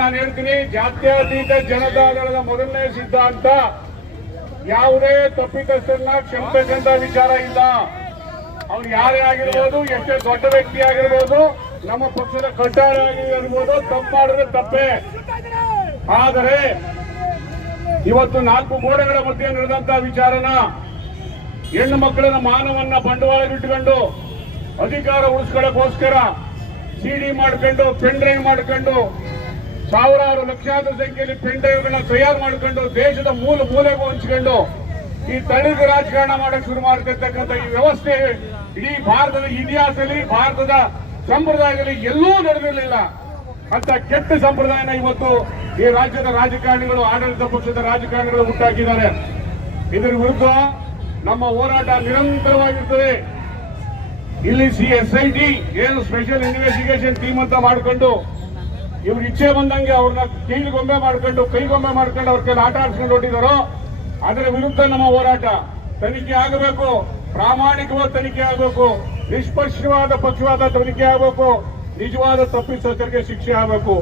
ನಾನು ಹೇಳ್ತೀನಿ, ಜಾತ್ಯತೀತ ಜನತಾದಳದ ಮೊದಲನೇ ಸಿದ್ಧಾಂತ ಯಾವುದೇ ತಪ್ಪಿತಸ್ಥರನ್ನ ಕ್ಷಮಿತಕ್ಕಂತ ವಿಚಾರ ಇಲ್ಲ. ಅವ್ರು ಯಾರೇ ಆಗಿರ್ಬೋದು, ಎಷ್ಟೇ ದೊಡ್ಡ ವ್ಯಕ್ತಿ ಆಗಿರ್ಬೋದು, ನಮ್ಮ ಪಕ್ಷದ ಕಟ್ಟಾರ ಆಗಿರ್ಬೋದು, ತಪ್ಪು ಮಾಡಿದ್ರೆ ತಪ್ಪೇ. ಆದರೆ ಇವತ್ತು ನಾಲ್ಕು ಗೋಡೆಗಳ ಮಧ್ಯೆ ನಡೆದಂತ ವಿಚಾರನ ಹೆಣ್ಣು ಮಕ್ಕಳನ್ನ ಮಾನವನ್ನ ಬಂಡವಾಳವಿಟ್ಟುಕೊಂಡು ಅಧಿಕಾರ ಉಳಿಸ್ಕೊಳ್ಳೋಕೋಸ್ಕರ ಸಿಡಿ ಮಾಡ್ಕೊಂಡು ಪೆನ್ ಮಾಡ್ಕೊಂಡು ಸಾವಿರಾರು ಲಕ್ಷಾಂತರ ಸಂಖ್ಯೆಯಲ್ಲಿ ಪೆನ್ ತಯಾರು ಮಾಡ್ಕೊಂಡು ದೇಶದ ಮೂಲ ಮೂಲೆಗೂ ಹಂಚಿಕೊಂಡು ಈ ತಳಿದ ರಾಜಕಾರಣ ಮಾಡಕ್ ಶುರು ಮಾಡ್ತಿರ್ತಕ್ಕಂಥ ಈ ವ್ಯವಸ್ಥೆ ಇಡೀ ಭಾರತದ ಇತಿಹಾಸದಲ್ಲಿ, ಭಾರತದ ಸಂಪ್ರದಾಯದಲ್ಲಿ ಎಲ್ಲೂ ನಡೆದಿರಲಿಲ್ಲ. ಅಂತ ಕೆಟ್ಟ ಸಂಪ್ರದಾಯನ ಇವತ್ತು ಈ ರಾಜ್ಯದ ರಾಜಕಾರಣಿಗಳು, ಆಡಳಿತ ಪಕ್ಷದ ರಾಜಕಾರಣಿಗಳು ಹುಟ್ಟಾಕಿದ್ದಾರೆ. ಇದರ ವಿರುದ್ಧ ನಮ್ಮ ಹೋರಾಟ ನಿರಂತರವಾಗಿರ್ತದೆ. ಇಲ್ಲಿ ಸಿ ಎಸ್ ಐ ಟಿ ಏನು ಸ್ಪೆಷಲ್ ಇನ್ವೆಸ್ಟಿಗೇಷನ್ ಟೀಮ್ ಅಂತ ಮಾಡ್ಕೊಂಡು ಇವ್ರ ಇಚ್ಛೆ ಬಂದಂಗೆ ಅವ್ರನ್ನ ಗೊಂಬೆ ಮಾಡ್ಕೊಂಡು ಕೈಗೊಂಬೆ ಮಾಡ್ಕೊಂಡು ಅವ್ರ ಕೈಲಿ ಆಟ ಆಡ್ಸ್ಕೊಂಡು ಹೊಟ್ಟಿದಾರೋ ಅದರ ವಿರುದ್ಧ ನಮ್ಮ ಹೋರಾಟ. ತನಿಖೆ ಆಗಬೇಕು, ಪ್ರಾಮಾಣಿಕವಾದ ತನಿಖೆ ಆಗಬೇಕು, ನಿಷ್ಪಕ್ಷವಾದ ಪಕ್ಷವಾದ ತನಿಖೆ ಆಗಬೇಕು, ನಿಜವಾದ ತಪ್ಪಿತಸ್ಥರಿಗೆ ಶಿಕ್ಷೆ ಆಗಬೇಕು.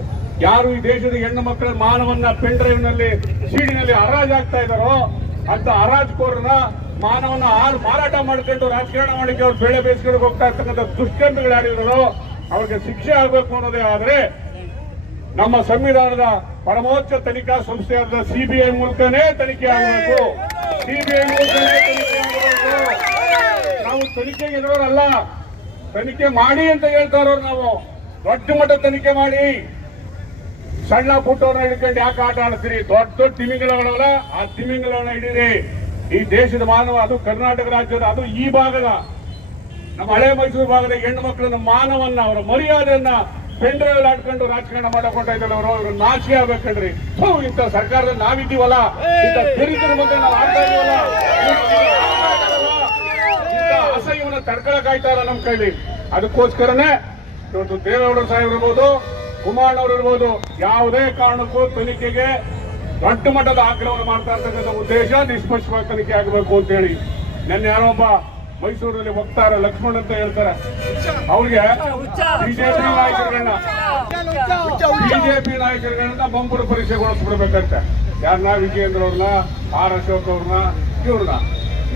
ಯಾರು ಈ ದೇಶದ ಹೆಣ್ಣು ಮಕ್ಕಳ ಮಾನವನ್ನ ಪೆನ್ ಡ್ರೈವ್ನಲ್ಲಿ ಸೀಡಿನಲ್ಲಿ ಹರಾಜಾಗ್ತಾ ಇದಾರೋ ಅಂತ ಹರಾಜ್ಕೋರನ್ನ ಮಾನವನ ಹಾಲು ಮಾರಾಟ ಮಾಡ್ಕೊಂಡು ರಾಜಕಾರಣ ಮಾಡಿಕೆ ಅವ್ರು ಬೆಳೆ ಬೇಯಿಸ್ಕೊಂಡು ಹೋಗ್ತಾ ಇರ್ತಕ್ಕಂಥ ದುಷ್ಕರ್ಮಿಗಳು ಯಾರಿದ್ರು ಅವ್ರಿಗೆ ಶಿಕ್ಷೆ ಆಗಬೇಕು ಅನ್ನೋದೇ. ಆದ್ರೆ ನಮ್ಮ ಸಂವಿಧಾನದ ಪರಮೋಚ್ಚ ತನಿಖಾ ಸಂಸ್ಥೆಯಾದ ಸಿಬಿಐ ಮೂಲಕನೇ ತನಿಖೆ ಆಗಬೇಕು. ಸಿಬಿಐ ಮೂಲಕನೇ ನಾವು ತನಿಖೆಗೆ ಇರೋರಲ್ಲ ತನಿಖೆ ಮಾಡಿ ಅಂತ ಹೇಳ್ತಾ ಇರೋರು ನಾವು. ದೊಡ್ಡ ಮಟ್ಟ ತನಿಖೆ ಮಾಡಿ. ಸಣ್ಣ ಪುಟ್ಟವ್ರನ್ನ ಹಿಡ್ಕೊಂಡು ಯಾಕೆ ಆಟ ಆಡ್ತೀರಿ ದೊಡ್ಡ ದೊಡ್ಡ ತಿಮಿಂಗಲಗಳಲ್ಲ, ಆ ತಿಮಿಂಗಲವನ್ನ ಹಿಡೀರಿ. ಈ ದೇಶದ ಮಾನವ, ಅದು ಕರ್ನಾಟಕ ರಾಜ್ಯದ, ಅದು ಈ ಭಾಗದ, ನಮ್ಮ ಹಳೆ ಮೈಸೂರು ಭಾಗದ ಹೆಣ್ಣು ಮಕ್ಕಳನ್ನ ಮಾನವನ್ನ, ಅವರ ಮರ್ಯಾದೆಯನ್ನ ಪೆಂಡ್ರೈವ್ ಆಡ್ಕೊಂಡು ರಾಜಕಾರಣ ಮಾಡಕ್ ಹೊಂಟ ಇದ್ದಾರೆ ಅವರು. ನಾಚಿಕೆ ಆಗ್ಬೇಕಂಡ್ರಿ ಹ್ಞೂ ಇಂಥ ಸರ್ಕಾರದಲ್ಲಿ ನಾವಿದ್ದೀವಲ್ಲ. ಇಂಥ ದರಿದ್ರ ಬಗ್ಗೆ ನಾವು ಆಡ್ತಾ ಇದೀವಲ್ಲ ಇಂಥ ಅಸಹ್ಯವನ್ನ ತಡ್ಕೊಳಕ್ ಆಯ್ತಾ ಇಲ್ಲ ನಮ್ಮ ಕೈಲಿ. ಅದಕ್ಕೋಸ್ಕರನೇ ಇವತ್ತು ದೇವೇಗೌಡ ಸಾಹೇಬ್ ಇರ್ಬೋದು ಕುಮಾರ್ ಅವರು ಇರ್ಬೋದು ಯಾವುದೇ ಕಾರಣಕ್ಕೂ ತನಿಖೆಗೆ ದೊಡ್ಡ ಮಟ್ಟದ ಆಗ್ರಹವನ್ನು ಮಾಡ್ತಾ ಇರ್ತಕ್ಕಂಥ ಉದ್ದೇಶ ನಿಷ್ಪಕ್ಷವಾಗಿ ತನಿಖೆ ಆಗಬೇಕು ಅಂತ ಹೇಳಿ ನನ್ನ ಯಾರೊಬ್ಬ ಮೈಸೂರಲ್ಲಿ ವಕ್ತಾರ ಲಕ್ಷ್ಮಣ್ ಅಂತ ಹೇಳ್ತಾರೆ. ಅವ್ರಿಗೆ ಬಿಜೆಪಿ ನಾಯಕರುಗಳನ್ನ ಬಿಜೆಪಿ ನಾಯಕರುಗಳನ್ನ ಬಂಪುರ ಪರೀಕ್ಷೆಗೊಳಿಸ್ಬಿಡ್ಬೇಕಂತೆ. ಯಾರನ್ನ ವಿಜಯೇಂದ್ರ ಅವ್ರನ್ನ, ಆರ್ ಅಶೋಕ್ ಅವ್ರನ್ನ, ಇವ್ರನ್ನ.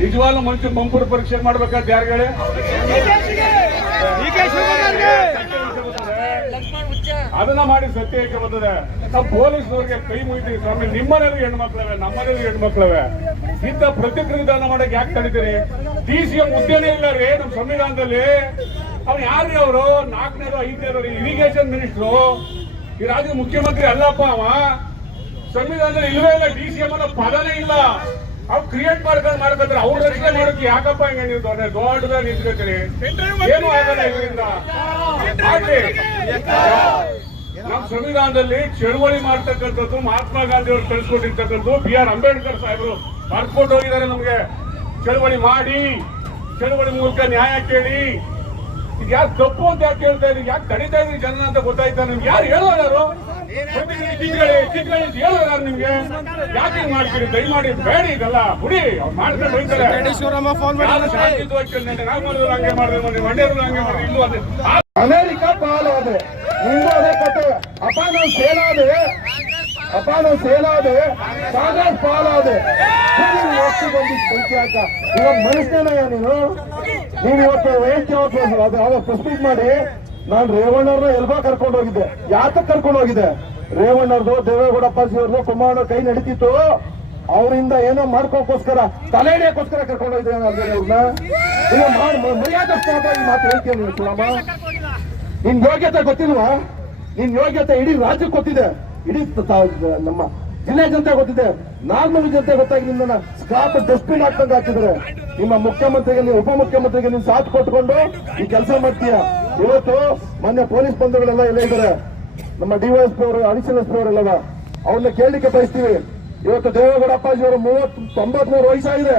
ನಿಜವಾಗ್ಲೂ ಮನುಷ್ಯ ಬಂಪುರ ಪರೀಕ್ಷೆ ಮಾಡ್ಬೇಕಂತ ಯಾರು ಹೇಳಿ? ಅದನ್ನ ಮಾಡಿ ಸತ್ಯ ಏಕೆ ಬರ್ತದೆ ನಾವು ಪೊಲೀಸ್ನವ್ರಿಗೆ ಕೈ ಮುಗಿತೀವಿ ಸ್ವಾಮಿ. ನಿಮ್ಮನೇಲಿ ಹೆಣ್ಮಕ್ಳವೆ, ನಮ್ಮನೇಲಿ ಹೆಣ್ಮಕ್ಳವೆ. ಇಂಥ ದಾನ ಮಾಡಕ್ ಯಾಕೆ ತಡಿತೀರಿ? ಡಿ ಸಿ ಎಂ ಹುದ್ದೆನೇ ಇಲ್ಲ ರೀ ನಮ್ಮ ಸಂವಿಧಾನದಲ್ಲಿ. ಅವ್ರು ಯಾರು ಅವರು? ನಾಲ್ಕನೇದು, ಐದನೇದು ಇರಿಗೇಷನ್ ಮಿನಿಸ್ಟ್ರು ಈ ರಾಜ್ಯದ ಮುಖ್ಯಮಂತ್ರಿ ಅಲ್ಲಪ್ಪ ಅವ. ಸಂವಿಧಾನದಲ್ಲಿ ಇಲ್ಲವೇ ಇಲ್ಲ, ಡಿ ಸಿ ಎಂ ಅನ್ನೋ ಪದನೇ ಇಲ್ಲ. ಅವ್ರು ಕ್ರಿಯೇಟ್ ಮಾಡ್ಕೊಂಡು ಮಾಡ್ಕೊಂಡ್ರೆ ಅವ್ರ ರಕ್ಷಣೆ ಮಾಡೋಕೆ ಯಾಕಪ್ಪ ಹಿಂಗೆ ನೀವು ದೊಡ್ಡ ದೊಡ್ಡದಾಗ ನಿಂತ್ಕೊತೀರಿ? ಏನು ಆಗಲ್ಲ ಇದರಿಂದ. ನಮ್ಮ ಸಂವಿಧಾನದಲ್ಲಿ ಚಳವಳಿ ಮಾಡ್ತಕ್ಕಂಥದ್ದು ಮಹಾತ್ಮ ಗಾಂಧಿ ಅವರು ಕಳಿಸ್ಕೊಟ್ಟಿರ್ತಕ್ಕಂಥದ್ದು ಬಿ ಆರ್ ಅಂಬೇಡ್ಕರ್ ಸಾಹೇಬರು ಬರ್ಕೊಂಡು ಹೋಗಿದ್ದಾರೆ ನಮ್ಗೆ. ಚಳವಳಿ ಮಾಡಿ, ಚಳವಳಿ ಮೂಲಕ ನ್ಯಾಯ ಕೇಳಿ. ಇದು ಯಾರು ತಪ್ಪು ಅಂತ ಯಾಕೆ ಹೇಳ್ತಾ ಇದ್ರಿ ಯಾಕೆ ತಡಿತಾ ಇದ್ರಿ ಜನ ಅಂತ ಗೊತ್ತಾಯ್ತಾ ನಿಮ್ಗೆ? ಯಾರು ಹೇಳೋರು ಕಿತ್ಕೊಳ್ಳಿ ಕಿತ್ಕೊಳ್ಳಿ ಅಂತ ಹೇಳೋರು ಯಾರು ನಿಮ್ಗೆ? ಯಾಕೆ ಮಾಡ್ತೀರಿ? ದಯಮಾಡಿ ಬೇಡ ಇದೆಲ್ಲ. ಬಿಡಿ ಅವ್ರು ಮಾಡ್ಕೊಂಡು ಹೋಗ್ತಾರೆ ಶಿವರಾಮ ಫೋನ್. ರಾಮನಗರ ಹಂಗೆ ಮಾಡಿದೆ ನೋಡಿ ಮಂಡ್ಯರು ಹಂಗೆ ಮಾಡಿದೆ ಇಲ್ಲೂ ಅದೇ. ಆ- ಅಮೆರಿಕ ಪಾಲಾದೆ ನಿಂಗೂ ಅದೇ ಕತೆ ಅಪ್ಪ ನಾವು ಸೇನಾದೆ ಅಪ್ಪ ನಾವು ಸೇನಾದೆ ಕಾಂಗ್ರೆಸ್ ಪಾಲಾದೆ ಪಂಚಾಯತ ಇವಾಗ ಮನುಷ್ಯನಯ್ಯ ನೀನು. ನೀನು ಇವತ್ತು ವಯಸ್ಸು ಅದು ಅವಾಗ ಪ್ರಸ್ತುತ ಮಾಡಿ. ನಾನು ರೇವಣ್ಣವ್ರನ್ನ ಎಲ್ಗೋ ಕರ್ಕೊಂಡು ಹೋಗಿದ್ದೆ. ಯಾತಕ್ಕೆ ಕರ್ಕೊಂಡು ಹೋಗಿದ್ದೆ? ರೇವಣ್ಣವ್ರದ್ದು ದೇವೇಗೌಡ ಅಪ್ಪಾಜಿ ಅವ್ರದ್ದು ಕುಮಾರನ ಕೈ ನಡೀತಿತ್ತು. ಅವರಿಂದ ಏನೋ ಮಾಡ್ಕೋಕ್ಕೋಸ್ಕರ ತಲೆಡೆಯಕ್ಕೋಸ್ಕರ ಕರ್ಕೊಂಡು ಹೋಗಿದ್ದೆ ಈ ಮಾತು ಹೇಳ್ತೀನಿ ನೀನು ಶಿವರಾಮ ನಿನ್ ಯೋಗ್ಯತೆ ಗೊತ್ತಿಲ್ವಾ? ನಿನ್ ಯೋಗ್ಯತೆ ಇಡೀ ರಾಜ್ಯಕ್ಕೆ ಗೊತ್ತಿದೆ. ಇಡೀ ನಮ್ಮ ಜಿಲ್ಲೆ ಜನತೆ ಗೊತ್ತಿದೆ. ನಾರ್ಮಲ್ ಜನತೆ ಗೊತ್ತಾಗಿ ನಿನ್ನ ಸ್ಕ್ರಾಪ್ ಡಸ್ಟ್ಬಿನ್ ಹಾಕ್ದಂಗೆ ಹಾಕಿದ್ರೆ ನಿಮ್ಮ ಮುಖ್ಯಮಂತ್ರಿಗೆ ನೀವು ಉಪಮುಖ್ಯಮಂತ್ರಿಗೆ ನೀವು ಸಾಥ್ ಕೊಟ್ಕೊಂಡು ಈ ಕೆಲಸ ಮಾಡ್ತೀಯ? ಇವತ್ತು ಮೊನ್ನೆ ಪೊಲೀಸ್ ಬಂಧುಗಳೆಲ್ಲ ಎಲ್ಲ ಇದ್ದಾರೆ. ನಮ್ಮ ಡಿವೈಎಸ್ಪಿ ಅವರು ಅಡಿಷನಲ್ ಎಸ್ ಪಿ ಎಲ್ಲವ. ಅವ್ರನ್ನ ಕೇಳಲಿಕ್ಕೆ ಬಯಸ್ತೀವಿ. ಇವತ್ತು ದೇವೇಗೌಡ ಅಪ್ಪಾಜಿ ಅವರು ಮೂವತ್ ತೊಂಬತ್ಮೂರು ವಯಸ್ಸಾಗಿದೆ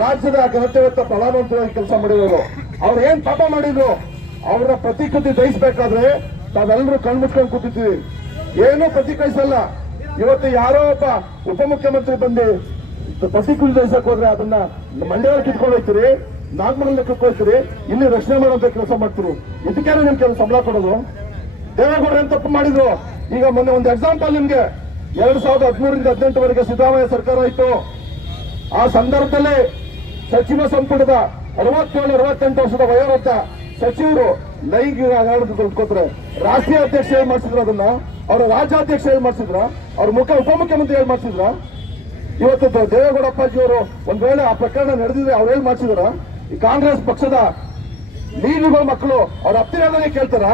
ರಾಜ್ಯದ ಘನತೆವತ್ತ ಪ್ರಧಾನಮಂತ್ರಿಯಾಗಿ ಕೆಲಸ ಮಾಡಿದವರು ಅವ್ರು ಏನ್ ಪಾಪ ಮಾಡಿದ್ರು? ಅವರ ಪ್ರತಿಕೃತಿ ದಹಿಸಬೇಕಾದ್ರೆ ತಾವೆಲ್ಲರೂ ಕಣ್ಮುಚ್ಕೊಂಡು ಕೂತಿದ್ದೀವಿ ಏನೂ ಪ್ರತಿಕ್ರಿಯಿಸಲ್ಲ. ಇವತ್ತು ಯಾರೋ ಒಬ್ಬ ಉಪಮುಖ್ಯಮಂತ್ರಿ ಬಂದು ಪ್ರತಿಕೃತಿ ದಹಿಸಕ್ ಹೋದ್ರೆ ಅದನ್ನ ಮಂಡ್ಯದಲ್ಲಿ ಕಿತ್ಕೊಂಡು ಹೋಗ್ತೀರಿ. ನಾಗಮಂಗಲದಲ್ಲಿ ಹೋಗ್ತೀರಿ, ಇಲ್ಲಿ ರಕ್ಷಣೆ ಮಾಡುವಂತ ಕೆಲಸ ಮಾಡ್ತಿರು. ಇದಕ್ಕೆ ನಿಮ್ ಕೆಲಸ ಸಂಬಳ ಕೊಡೋದು. ದೇವೇಗೌಡ ಏನ್ ತಪ್ಪು ಮಾಡಿದ್ರು? ಈಗ ಮೊನ್ನೆ ಒಂದು ಎಕ್ಸಾಂಪಲ್ ನಿಮ್ಗೆ. ಎರಡ್ ಸಾವಿರದ ಹದಿಮೂರಿಂದ ಹದಿನೆಂಟುವರೆಗೆ ಸಿದ್ದರಾಮಯ್ಯ ಸರ್ಕಾರ ಇತ್ತು ಆ ಸಂದರ್ಭದಲ್ಲಿ ಸಚಿವ ಸಂಪುಟದ ಅರವತ್ತೇಳು, ಅರವತ್ತೆಂಟು ವರ್ಷದ ವಯೋವೃದ್ಧ ಸಚಿವರು ಲೈಂಗಿಕ ಕೊಟ್ಟರೆ ರಾಷ್ಟ್ರೀಯ ಅಧ್ಯಕ್ಷ ಏನ್ ಮಾಡಿಸಿದ್ರು ಅದನ್ನ? ಅವರ ರಾಜ್ಯಾಧ್ಯಕ್ಷ ಏನ್ ಮಾಡಿಸಿದ್ರ? ಅವ್ರ ಮುಖ್ಯ ಉಪಮುಖ್ಯಮಂತ್ರಿ ಏನ್ ಮಾಡಿಸಿದ್ರ? ಇವತ್ತು ದೇವೇಗೌಡ ಅಪ್ಪಾಜಿಯವರು ಒಂದ್ ವೇಳೆ ಆ ಪ್ರಕರಣ ನಡೆದಿದ್ರೆ ಅವ್ರು ಹೇಳ್ ಮಾಡಿಸಿದ್ರ? ಕಾಂಗ್ರೆಸ್ ಪಕ್ಷದ ಲೀಡರ್ಗಳ ಮಕ್ಕಳು ಅವ್ರ ಹತ್ತಿರದಲ್ಲಿ ಕೇಳ್ತಾರ?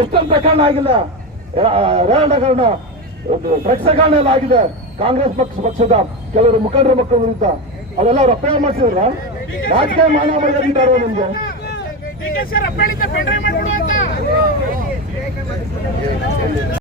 ಎಷ್ಟೊಂದು ಪ್ರಕರಣ ಆಗಿಲ್ಲ. ಡ್ರಗ್ಸ್ ಹಗರಣ ಎಲ್ಲ ಆಗಿದೆ. ಕಾಂಗ್ರೆಸ್ ಪಕ್ಷ, ಪಕ್ಷದ ಕೆಲವರು ಮುಖಂಡರ ಮಕ್ಕಳು ವಿರುದ್ಧ ಅವೆಲ್ಲ ಅವ್ರು ಅಪ್ಲೈ ಮಾಡಿಸಿದ್ರ? ರಾಜಕೀಯ ಮಾನ ಮಾಡಿದಾರ ನಿಮ್ಗೆ?